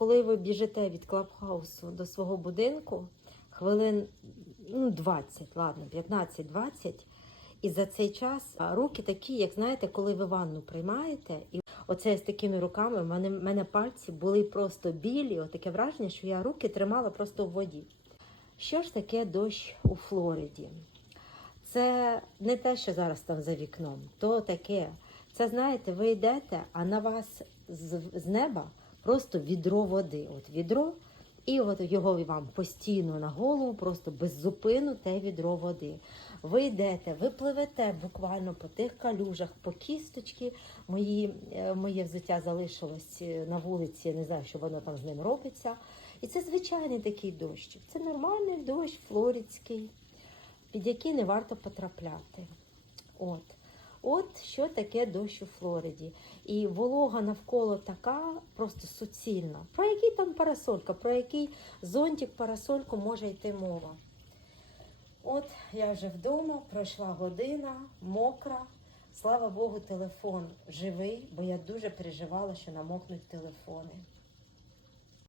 коли ви біжите від клабхаусу до свого будинку, хвилин ну, 20, ладно, 15-20, і за цей час руки такі, як знаєте, коли ви ванну приймаєте, і оце з такими руками в мене, в мене пальці були просто білі, от таке враження, що я руки тримала просто в воді. Що ж таке дощ у Флориді? Це не те, що зараз там за вікном, то таке. Це знаєте, ви йдете, а на вас з, з неба просто відро води. От відро, і от його вам постійно на голову, просто без зупину те відро води. Ви йдете, ви пливете буквально по тих калюжах, по кісточки. Мої, е, моє взуття залишилось е, на вулиці, не знаю, що воно там з ним робиться. І це звичайний такий дощ. Це нормальний дощ флоридський під який не варто потрапляти. От. От що таке дощ у Флориді. І волога навколо така просто суцільна. Про який там парасолька, про який зонтик парасольку може йти мова. От я вже вдома, пройшла година, мокра. Слава Богу, телефон живий, бо я дуже переживала, що намокнуть телефони.